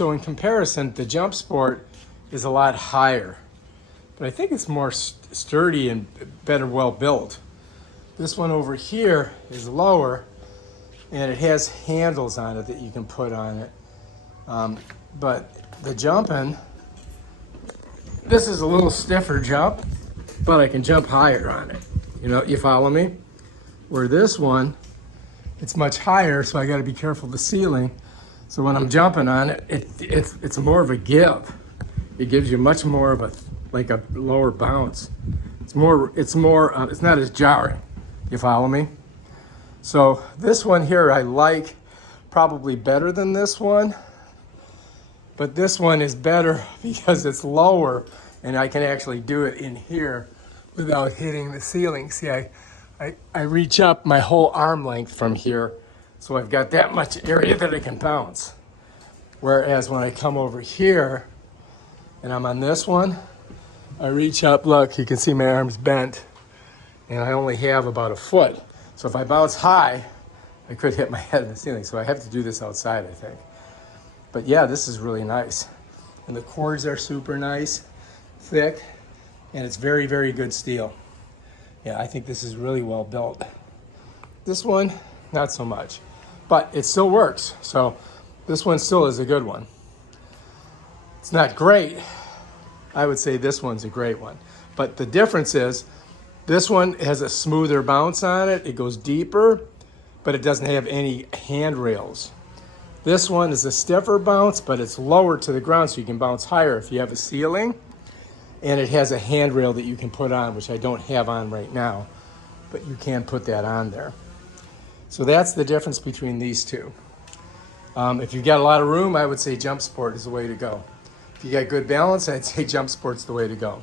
So in comparison, the JumpSport is a lot higher, but I think it's more sturdy and better well built. This one over here is lower, and it has handles on it that you can put on it. But the jumping, this is a little stiffer jump, but I can jump higher on it. You know, you follow me? Where this one, it's much higher, so I got to be careful of the ceiling. So when I'm jumping on it, it's more of a give. It gives you much more of a lower bounce. It's not as jarring. You follow me? So this one here I like probably better than this one, but this one is better because it's lower and I can actually do it in here without hitting the ceiling. See, I reach up my whole arm length from here, so I've got that much area that I can bounce. Whereas when I come over here and I'm on this one, I reach up, look, you can see my arm's bent, and I only have about a foot. So if I bounce high, I could hit my head in the ceiling. So I have to do this outside, I think. But yeah, this is really nice. And the cords are super nice, thick, and it's very, very good steel. Yeah, I think this is really well built. This one, not so much, but it still works. So this one still is a good one. It's not great. I would say this one's a great one. But the difference is this one has a smoother bounce on it. It goes deeper, but it doesn't have any handrails. This one is a stiffer bounce, but it's lower to the ground, so you can bounce higher if you have a ceiling. And it has a handrail that you can put on, which I don't have on right now, but you can put that on there. So that's the difference between these two. If you've got a lot of room, I would say JumpSport is the way to go. If you got good balance, I'd say JumpSport's the way to go.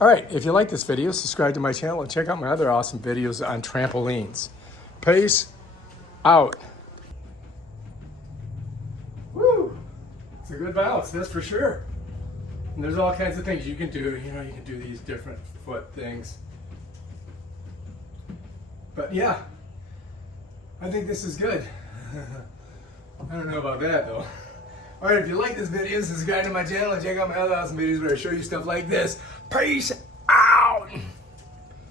All right, if you like this video, subscribe to my channel and check out my other awesome videos on trampolines. Peace out. Woo! It's a good balance, that's for sure. And there's all kinds of things you can do. You know, you can do these different foot things. But yeah, I think this is good. I don't know about that though. All right, if you like this video, subscribe to my channel and check out my other awesome videos where I show you stuff like this. Peace